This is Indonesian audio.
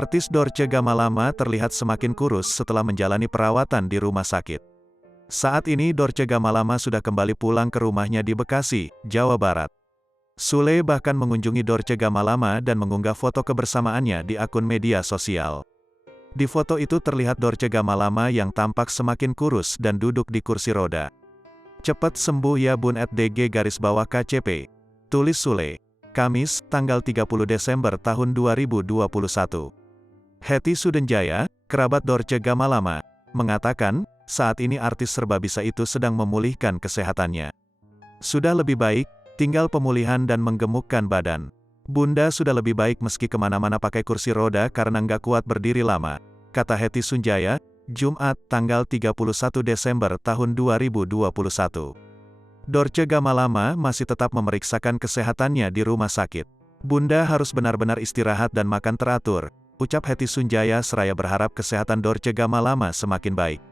Artis Dorce Gamalama terlihat semakin kurus setelah menjalani perawatan di rumah sakit. Saat ini Dorce Gamalama sudah kembali pulang ke rumahnya di Bekasi, Jawa Barat. Sule bahkan mengunjungi Dorce Gamalama dan mengunggah foto kebersamaannya di akun media sosial. Di foto itu terlihat Dorce Gamalama yang tampak semakin kurus dan duduk di kursi roda. "Cepat sembuh ya Bun @DG_KCP," tulis Sule. Kamis, tanggal 30 Desember tahun 2021. Hetty Sudenjaya, kerabat Dorce Gamalama, mengatakan, saat ini artis serbabisa itu sedang memulihkan kesehatannya. "Sudah lebih baik, tinggal pemulihan dan menggemukkan badan. Bunda sudah lebih baik meski kemana-mana pakai kursi roda karena nggak kuat berdiri lama," kata Hetty Sunjaya, Jumat, tanggal 31 Desember tahun 2021. Dorce Gamalama masih tetap memeriksakan kesehatannya di rumah sakit. "Bunda harus benar-benar istirahat dan makan teratur," ucap Hetty Sunjaya seraya berharap kesehatan Dorce Gamalama semakin baik.